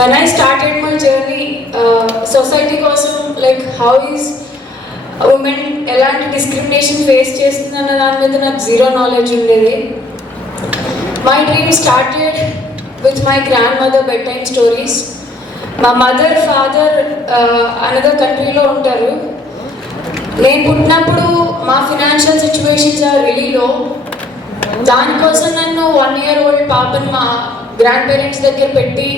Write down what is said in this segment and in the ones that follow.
when I started my journey, society కోసం like how is women ఎలాంటి discrimination face చేస్తుందన్న దాని మీద నాకు జీరో నాలెడ్జ్ ఉండేది. My dream started with my grandmother bedtime stories. మా mother father another కంట్రీలో ఉంటారు. నేను పుట్టినప్పుడు మా ఫినాన్షియల్ సిచ్యువేషన్స్ ఆర్ రియలీ లో. దానికోసం నన్ను 1 year old పాపని మా గ్రాండ్ పేరెంట్స్ దగ్గర పెట్టి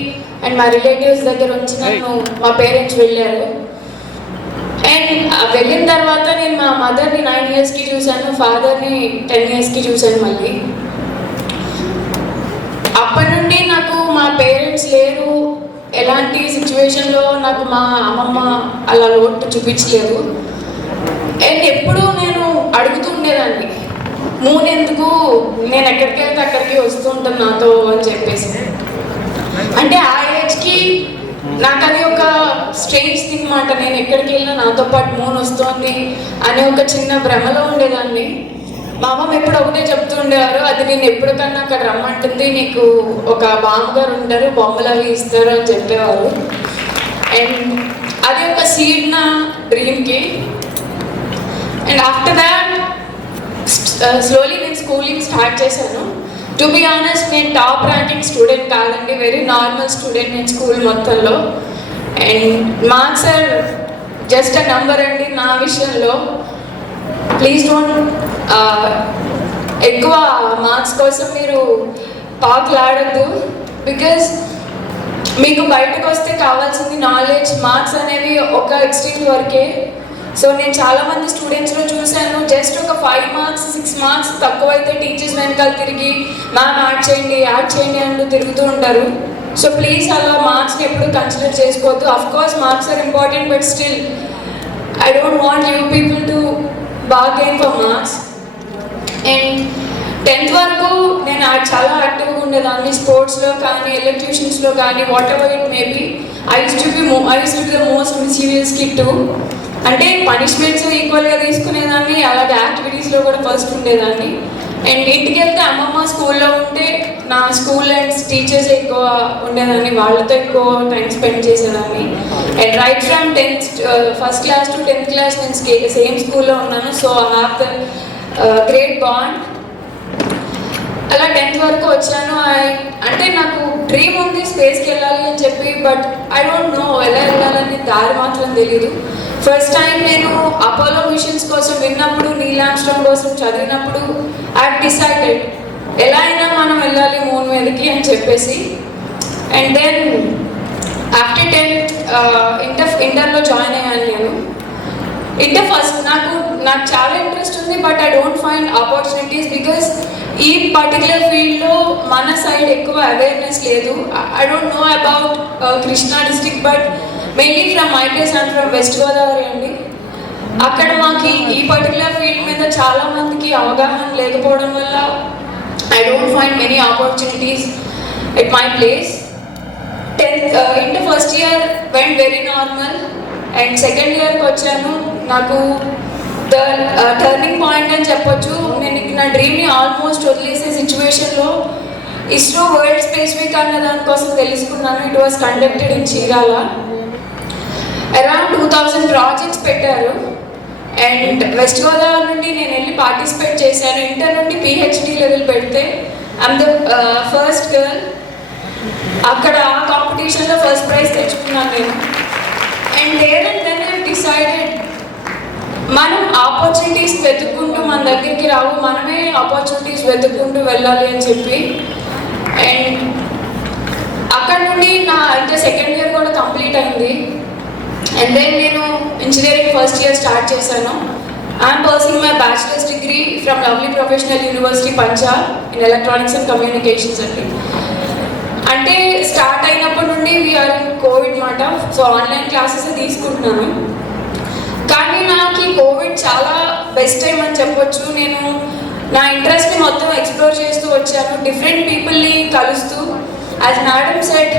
అండ్ మా రిలేటివ్స్ దగ్గర ఉంచి నన్ను మా పేరెంట్స్ వెళ్ళారు. అండ్ వెళ్ళిన తర్వాత నేను మా మదర్ని 9 yearsకి చూశాను, ఫాదర్ని 10 yearsకి చూశాను. మళ్ళీ అప్పటి నుండి నాకు మా పేరెంట్స్ లేరు, ఎలాంటి సిచ్యువేషన్లో నాకు మా అమ్మమ్మ అలా లోటు చూపించలేదు. అండ్ ఎప్పుడూ నేను అడుగుతూ ఉండేదాన్ని, మూనెందుకు, నేను ఎక్కడికి వెళ్తే అక్కడికి వస్తూ ఉంటాను నాతో అని చెప్పేసి. అంటే ఆ ఏజ్కి నాకు అది ఒక స్ట్రేంజ్ థింగ్ మాట, నేను ఎక్కడికి వెళ్ళినా నాతో పాటు మూన్ వస్తుంది అనే ఒక చిన్న భ్రమలో ఉండేదాన్ని. మా అమ్మమ్మ ఎప్పుడు ఒకటే చెప్తూ ఉండేవారు, అది నేను ఎప్పటికన్నా అక్కడ రమ్మంటుంది, నీకు ఒక బామ్మగారు ఉంటారు, బొమ్మలు అవి ఇస్తారు అని చెప్పేవారు. అండ్ అది ఒక సీడ్ నా డ్రీమ్కి. అండ్ ఆఫ్టర్ దాట్ స్లోలీ నేను స్కూలింగ్ స్టార్ట్ చేశాను. టు బి ఆనెస్ట్, నేను టాప్ ర్యాంకింగ్ స్టూడెంట్ కాదండి, వెరీ నార్మల్ స్టూడెంట్ నేను స్కూల్ మొత్తంలో. And marks are just a number అండి నా విషయంలో. ప్లీజ్ డోంట్ ఎక్కువ మార్క్స్ కోసం మీరు పాకులాడద్దు, బికాజ్ మీకు బయటకు వస్తే కావాల్సింది నాలెడ్జ్, మార్క్స్ అనేవి ఒక ఎక్స్ట్రీమ్ వరకే. సో నేను చాలామంది స్టూడెంట్స్లో చూశాను, జస్ట్ ఒక 5 marks 6 marks తక్కువైతే టీచర్స్ వెనకాల తిరిగి మ్యామ్ యాడ్ చేయండి అంటూ తిరుగుతూ ఉంటారు. సో ప్లీజ్ అలా మార్క్స్ని ఎప్పుడు కన్సిడర్ చేసుకోవద్దు. Of course marks are important, but still I don't want you people to bargain for marks. And 10th వరకు నేను చాలా యాక్టివ్గా ఉండేదాన్ని, స్పోర్ట్స్లో కానీ ఎలక్ట్యూషన్స్లో కానీ whatever it maybe. I used to be the most mysterious kid too. అంటే పనిష్మెంట్స్ ఈక్వల్గా తీసుకునేదాన్ని, అలాగే యాక్టివిటీస్లో కూడా ఫస్ట్ ఉండేదాన్ని. అండ్ ఇంటికి వెళ్తే అమ్మమ్మ స్కూల్లో ఉంటే నా స్కూల్ అండ్ టీచర్స్ ఎక్కువ ఉండేదాన్ని, వాళ్ళతో ఎక్కువ టైం స్పెండ్ చేసేదాన్ని. And right from 1st class to 10th class నేను సేమ్ స్కూల్లో ఉన్నాను. So I have the great bond. అలా 10th వరకు వచ్చాను. అంటే నాకు డ్రీమ్ ఉంది స్పేస్కి వెళ్ళాలి అని చెప్పి, బట్ ఐ డోంట్ నో ఎలా వెళ్ళాలని దారి మాత్రం తెలియదు. ఫస్ట్ టైం నేను అపోలో మిషన్స్ కోసం విన్నప్పుడు, నీల్ ఆర్మ్స్ట్రాంగ్ కోసం చదివినప్పుడు ఐ డిసైడెడ్ ఎలా అయినా మనం వెళ్ళాలి మూన్ మీదకి అని చెప్పేసి. అండ్ దెన్ ఆఫ్టర్ 10th ఇంటర్లో జాయిన్ అయ్యాను నేను. ఇంటర్ ఫస్ట్ నాకు చాలా ఇంట్రెస్ట్ ఉంది, but I don't find opportunities, because ఈ పర్టికులర్ ఫీల్డ్లో మన సైడ్ ఎక్కువ అవేర్నెస్ లేదు. I don't know about Krishna district, but mainly from my place and from west Godavari అండి. అక్కడ మాకు ఈ పర్టికులర్ ఫీల్డ్ మీద చాలా మందికి అవగాహన లేకపోవడం వల్ల I don't find many opportunities at my place. Inter first year went very normal. And second ఇయర్కి వచ్చాను. నాకు ద టర్నింగ్ పాయింట్ అని చెప్పొచ్చు. నేను నా డ్రీమ్ని ఆల్మోస్ట్ వదిలేసే సిచ్యువేషన్లో ఇస్రో వరల్డ్ స్పేస్ వీక్ అన్న దానికోసం తెలుసుకున్నాను. It was conducted in Chirala. Around 2000 projects పెట్టారు. అండ్ వెస్ట్ గోదావరి నుండి నేను వెళ్ళి పార్టిసిపేట్ చేశాను. ఇంటర్ నుండి PhD లెవెల్ పెడితే ఐఎమ్ ద ఫస్ట్ గర్ల్. అక్కడ ఆ కాంపిటీషన్లో ఫస్ట్ ప్రైజ్ తెచ్చుకున్నాను నేను. And there and then I decided, మనం ఆపర్చునిటీస్ వెతుక్కుంటూ మన దగ్గరికి రావు, మనమే ఆపర్చునిటీస్ వెతుక్కుంటూ వెళ్ళాలి అని చెప్పి. అండ్ అక్కడ నుండి నా ఇంకా సెకండ్ ఇయర్ కూడా కంప్లీట్ అయింది. అండ్ దెన్ నేను ఇంజనీరింగ్ ఫస్ట్ ఇయర్ స్టార్ట్ చేశాను. I'm pursuing my bachelors degree from lovely professional university Punjab in electronics and communications అండి. అంటే స్టార్ట్ అయినప్పటి నుండి వీఆర్ ఇన్ కోవిడ్ మాట, సో ఆన్లైన్ క్లాసెస్ తీసుకుంటున్నాను. కానీ నాకు ఈ కోవిడ్ చాలా బెస్ట్ టైం అని చెప్పొచ్చు. నేను నా ఇంట్రెస్ట్ని మొత్తం ఎక్స్ప్లోర్ చేస్తూ వచ్చాను, డిఫరెంట్ పీపుల్ని కలుస్తూ. As madam said,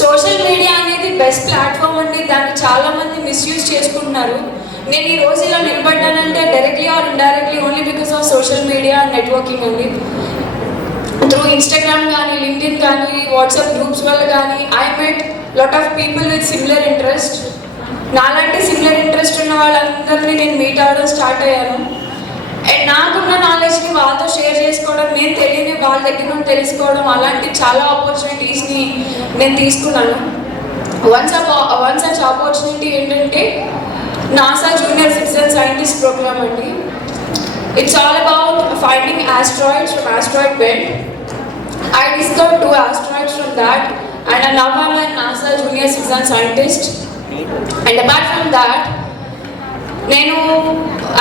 social media అనేది బెస్ట్ ప్లాట్ఫామ్ అండి, దాన్ని చాలామంది మిస్యూజ్ చేసుకుంటున్నారు. నేను ఈ రోజు ఇలా నిలబడ్డానంటే directly or indirectly only because of social media networking అండి. త్రూ త్రూ ఇన్స్టాగ్రామ్ కానీ, లింక్డ్ఇన్ కానీ, వాట్సాప్ గ్రూప్స్ వల్ల కానీ I met lot of people with similar interest. నాలాంటి సిమిలర్ ఇంట్రెస్ట్ ఉన్న వాళ్ళందరినీ నేను మీట్ అవ్వడం స్టార్ట్ అయ్యాను. అండ్ నాకున్న నాలెడ్జ్ని వాళ్ళతో షేర్ చేసుకోవడం, నేను తెలియని వాళ్ళ దగ్గర నుండి తెలుసుకోవడం, అలాంటి చాలా ఆపర్చునిటీస్ని నేను తీసుకున్నాను. వన్ సచ్ ఆపర్చునిటీ ఏంటంటే NASA junior citizen scientist programme అండి. It's all about finding asteroids from asteroid belt. I discovered 2 asteroids from that, and now I'm a NASA junior citizen scientist. And apart from that, నేను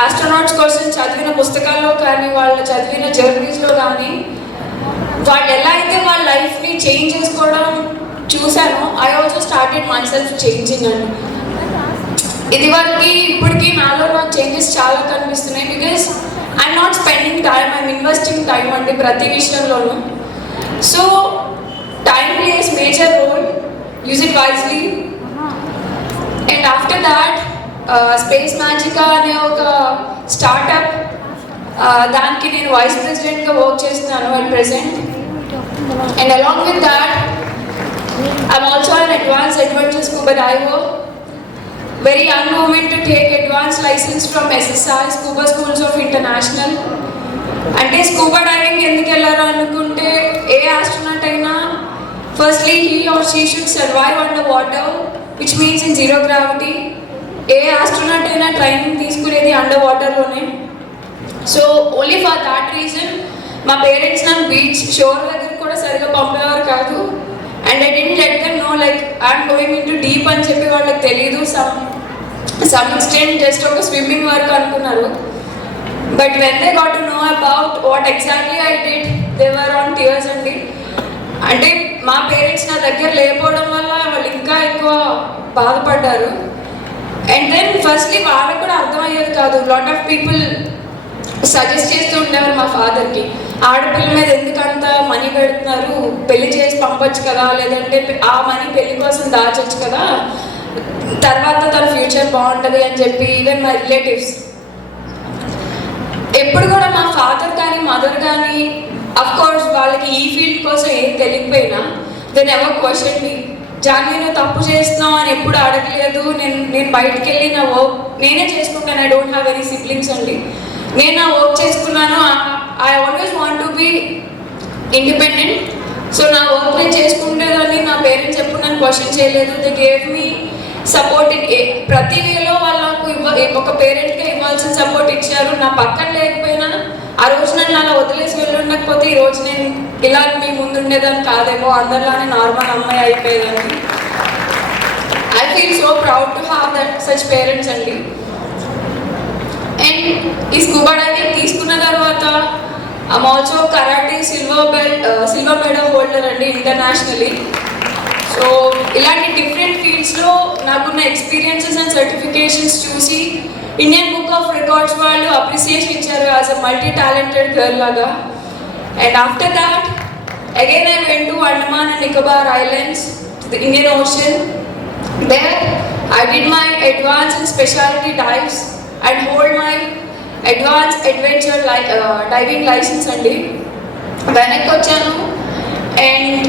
astronauts కోసం చదివిన పుస్తకాల్లో కానీ, వాళ్ళు చదివిన జర్నీస్లో కానీ, వాళ్ళు ఎలా అయితే వాళ్ళ లైఫ్ని చేంజ్ చేసుకోవడం చూశానో, I also started my self changing అండి. ఇది వరకు ఇప్పటికీ నాలో నాకు చేంజెస్ చాలా కనిపిస్తున్నాయి. Because I'm not spending time, I'm investing time అండి ప్రతి విషయంలోనూ. So time plays major role, use it wisely. And after that space Magica అనే ఒక స్టార్టప్, దానికి నేను వైస్ ప్రెసిడెంట్గా వర్క్ చేస్తున్నాను at present. And along with that I'm also an advance adventure scuba diver. Very young woman to take advanced license from SSI Scuba Schools of International. అంటే scuba diving ఎందుకు వెళ్ళారు అనుకుంటే, a astronaut అయినా firstly he or she should survive under water, which means in zero gravity. A astronaut అయినా training తీసుకునేది under వాటర్లోనే. So only for that reason మా parents నన్ను బీచ్ షోర్ దగ్గర కూడా సరిగా పంపేవారు కాదు. And I didn't let them know like I'm going in to deep అని చెప్పి వాళ్ళకి తెలియదు. సమ్ ఎక్స్టెంట్ జస్ట్ ఒక స్విమ్మింగ్ వరకు అనుకున్నారు. But when they got to know about what exactly I did, they were on tears అండి. అంటే మా పేరెంట్స్ నా దగ్గర లేకపోవడం వల్ల వాళ్ళు ఇంకా ఎక్కువ బాధపడ్డారు. అండ్ దెన్ ఫస్ట్లీ వాళ్ళకి కూడా అర్థమయ్యేది కాదు. లాట్ ఆఫ్ పీపుల్ సజెస్ట్ చేస్తూ ఉండేవారు మా ఫాదర్కి, ఆడపిల్ల మీద ఎందుకంత మనీ పెడుతున్నారు, పెళ్లి చేసి పంపొచ్చు కదా, లేదంటే ఆ మనీ పెళ్లి కోసం దాచొచ్చు కదా, తర్వాత తన ఫ్యూచర్ బాగుంటుంది అని చెప్పి. ఈవెన్ మై రిలేటివ్స్ ఎప్పుడు కూడా మా ఫాదర్ కానీ మదర్ కానీ, అఫ్ కోర్స్ వాళ్ళకి ఈ ఫీల్డ్ కోసం ఏం తెలియకపోయినా, దెన్ ఎవర్ క్వశ్చన్ మీ, జాన్వి నువ్వు తప్పు చేస్తున్నావు అని ఎప్పుడు అడగలేదు. నేను బయటికి వెళ్ళి నా వర్క్ నేనే చేసుకుంటాను. I don't have any siblings అండి. నేను నా వర్క్ చేసుకున్నాను. I always want to be independent. So నా వర్క్ నేను చేసుకుంటేదాన్ని. నా పేరెంట్స్ ఎప్పుడు నన్ను క్వశ్చన్ చేయలేదు. They gave me support in ప్రతి వేలో. వాళ్ళకు ఒక పేరెంట్గా ఇవ్వాల్సిన సపోర్ట్ ఇచ్చారు. నా పక్కన లేకపోయినా, ఆ రోజు నన్ను అలా వదిలేసి వెళ్ళి ఉండకపోతే ఈ రోజు నేను ఇలా మీ ముందు ఉండేదాన్ని కాదేమో, అందరిలానే నార్మల్ అమ్మాయి అయిపోయేదాన్ని. I feel so proud to have that such parents అండి. అండ్ ఈ స్కూబా డైవింగ్ తీసుకున్న తర్వాత I'm also karate silver medal holder అండి ఇంటర్నేషనలీ. సో ఇలాంటి డిఫరెంట్ ఫీల్డ్స్లో నాకున్న ఎక్స్పీరియన్సెస్ అండ్ సర్టిఫికేషన్స్ చూసి ఇండియన్ బుక్ ఆఫ్ రికార్డ్స్ వాళ్ళు అప్రిసియేషన్ ఇచ్చారు as a multi talented girl లాగా. And after that again I went to Andaman and Nicobar islands, the Indian ocean. There I did my advance and speciality dives and hold my advance adventure diving licence అండి. వెనక్కి వచ్చాను. And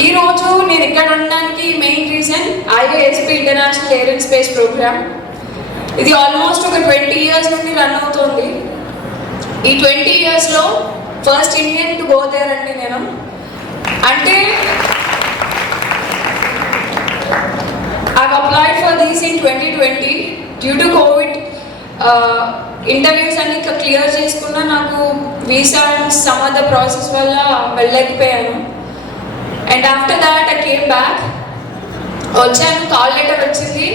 ఈరోజు నేను ఇక్కడ ఉండడానికి main reason IASP international air and space programme. ఇది almost ఒక 20 years నుండి రన్ అవుతుంది. ఈ 20 yearsలో first Indian to go there అండి నేను. అంటే I've applied for this in 2020. Due to COVID, interviews అన్ని క్లియర్ చేసుకున్నా నాకు visa and some other process వల్ల వెళ్ళలేకపోయాను. And after that I came back. వచ్చాను, కాల్ లెటర్ వచ్చింది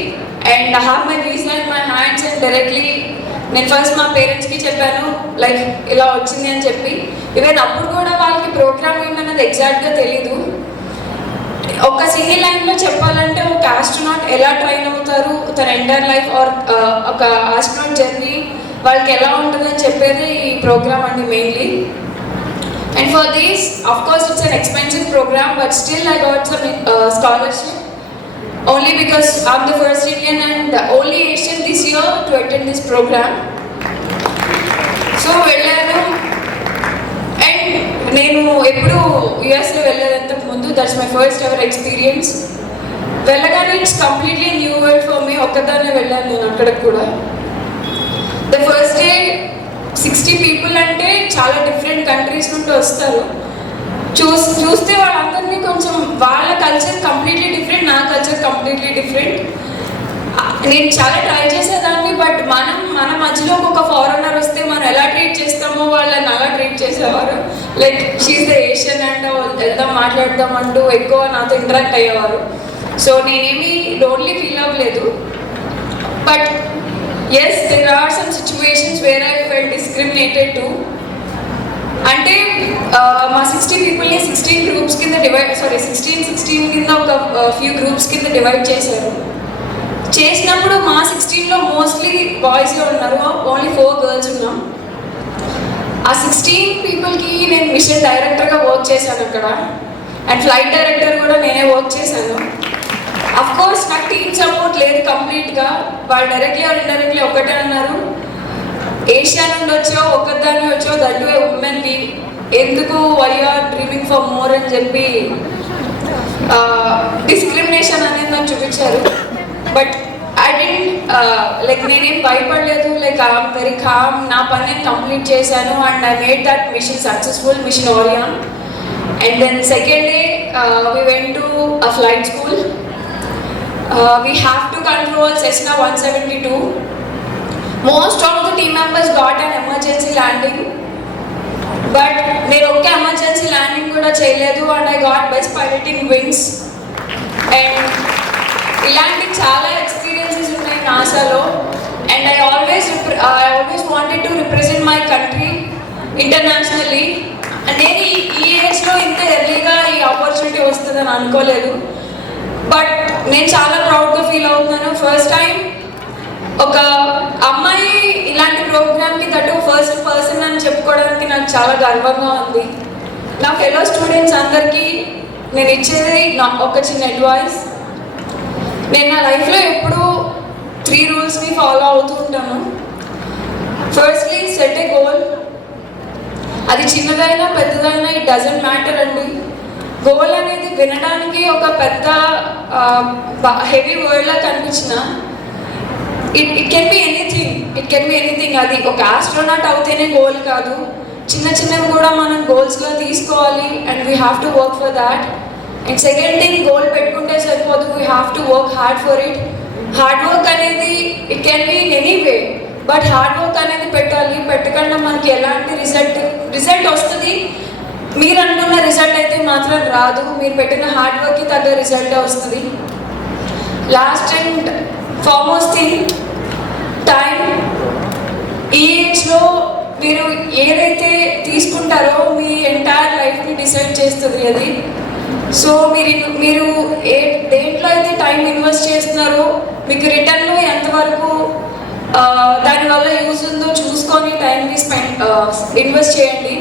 and I have my visa in my hands. And directly నేను first మా పేరెంట్స్కి చెప్పాను లైక్ ఇలా వచ్చింది అని చెప్పి. ఈవెన్ అప్పుడు కూడా వాళ్ళకి ప్రోగ్రామ్ ఏంటన్నది ఎగ్జాక్ట్గా తెలీదు. ఒక సింగిల్ లైన్లో చెప్పాలంటే ఒక ఆస్ట్రోనాట్ ఎలా ట్రైన్ అవుతారు, తన ఎంటైర్ లైఫ్ ఆర్ ఒక ఆస్ట్రోనాట్ జర్నీ వాళ్ళకి ఎలా ఉంటుందని చెప్పేది ఈ ప్రోగ్రామ్ అండి mainly. And for this of course it's an expensive programme, but still I got some scholarship only because I'm the first Indian and the only Asian this year to attend this program. So వెళ్ళాను. And నేను ఎప్పుడు యూఎస్లో వెళ్ళేది అంతకు ముందు. That's my first ever experience. వెళ్ళగానే it's completely new world for me. ఒక్కదాన్నే వెళ్ళాను నేను అక్కడికి కూడా. ద ఫస్ట్ డే 60 పీపుల్ అంటే చాలా డిఫరెంట్ కంట్రీస్ నుండి వస్తారు. చూస్తే వాళ్ళందరినీ కొంచెం వాళ్ళ కల్చర్ కంప్లీట్లీ డిఫరెంట్, నా కల్చర్ కంప్లీట్లీ డిఫరెంట్. నేను చాలా ట్రై చేసేదాన్ని, బట్ మన మధ్యలో ఒక ఫారెనర్ వస్తే మనం ఎలా ట్రీట్ చేస్తామో వాళ్ళని అలా ట్రీట్ చేసేవారు. Like she's the Asian and వెళ్దాం మాట్లాడదాం అంటూ ఎక్కువ నాతో ఇంటరాక్ట్ అయ్యేవారు. సో నేనేమి లోన్లీ ఫీల్ అవ్వలేదు. But yes, there are some situations where I felt discriminated too. అంటే మా 60 పీపుల్ని 16 గ్రూప్స్ కింద 16 కింద ఒక ఫ్యూ గ్రూప్స్ కింద డివైడ్ చేశారు. చేసినప్పుడు మా 16లో మోస్ట్లీ బాయ్స్లో ఉన్నారు, ఓన్లీ 4 గర్ల్స్ ఉన్నాం. ఆ 16 పీపుల్కి నేను మిషన్ డైరెక్టర్గా వర్క్ చేశాను అక్కడ, అండ్ ఫ్లైట్ డైరెక్టర్ కూడా నేనే వర్క్ చేశాను. అఫ్ కోర్స్ నాకు టీమ్ సపోర్ట్ లేదు కంప్లీట్గా. వాళ్ళు డైరెక్ట్లీ ఆర్ ఇండైరెక్ట్లీ ఒకటే అన్నారు, ఏషియా నుండి వచ్చావు, ఒక్కదాన్ని వచ్చావు, దట్ ఏ ఉమెన్కి, ఎందుకు why are dreaming for more అని చెప్పి డిస్క్రిమినేషన్ అనేది నాకు చూపించారు. బట్ ఐ డెంట్ లైక్ నేనేం భయపడలేదు. లైక్ ఐఎమ్ వెరీ కామ్, నా పని నేను కంప్లీట్ చేశాను and I made that mission సక్సెస్ఫుల్, mission Orion. And then second day we went to a flight school. We have to control Cessna 172. Most of the team members got an emergency landing, but నేను ఒక్క emergency landing కూడా చేయలేదు and I got best piloting wings. And ఇలాంటి చాలా experiences ఉన్నాయి నాసాలో. And I always wanted to represent my country ఇంటర్నేషనల్లీ. నేను ఈ ఏజ్లో ఇంత ఎర్లీగా ఈ ఆపర్చునిటీ వస్తుందని అనుకోలేదు. బట్ నేను చాలా ప్రౌడ్గా ఫీల్ అవుతున్నాను. ఫస్ట్ టైం ఒక అమ్మాయి ఇలాంటి ప్రోగ్రామ్కి దట్టు ఫస్ట్ పర్సన్ అని చెప్పుకోవడానికి నాకు చాలా గర్వంగా ఉంది. నా ఫెలో స్టూడెంట్స్ అందరికీ నేను ఇచ్చేది ఒక చిన్న అడ్వైస్. నేను నా లైఫ్లో ఎప్పుడూ 3 రూల్స్ని ఫాలో అవుతూ ఉంటాను. ఫస్ట్లీ, సెట్ ఏ గోల్. అది చిన్నదైనా పెద్దదైనా ఇట్ డజంట్ మ్యాటర్ అండి. గోల్ అనేది వినడానికి ఒక పెద్ద హెవీ వర్డ్లా కనిపించిన ఇట్ కెన్ బి ఎనీథింగ్. అది ఒక ఆస్ట్రోనాట్ అవుతేనే గోల్ కాదు, చిన్నవి కూడా మనం గోల్స్గా తీసుకోవాలి and we have to work for that. And second thing, goal పెట్టుకుంటే సరిపోదు, we have to work hard for it. Hard work అనేది it can be in any way, but hard work అనేది పెట్టాలి. పెట్టకుండా మనకి ఎలాంటి రిజల్ట్ వస్తుంది, మీరు అనుకున్న రిజల్ట్ అయితే మాత్రం రాదు. మీరు పెట్టిన హార్డ్ వర్క్కి తగ్గ రిజల్టే వస్తుంది. Last and foremost thing, time. ఈ ఏజ్లో మీరు ఏదైతే తీసుకుంటారో మీ ఎంటైర్ లైఫ్ని డిసైడ్ చేస్తుంది అది. సో మీరు దేంట్లో అయితే టైం ఇన్వెస్ట్ చేస్తున్నారో మీకు రిటర్న్లో ఎంతవరకు దానివల్ల యూజ్ ఉందో చూసుకొని టైంని ఇన్వెస్ట్ చేయండి.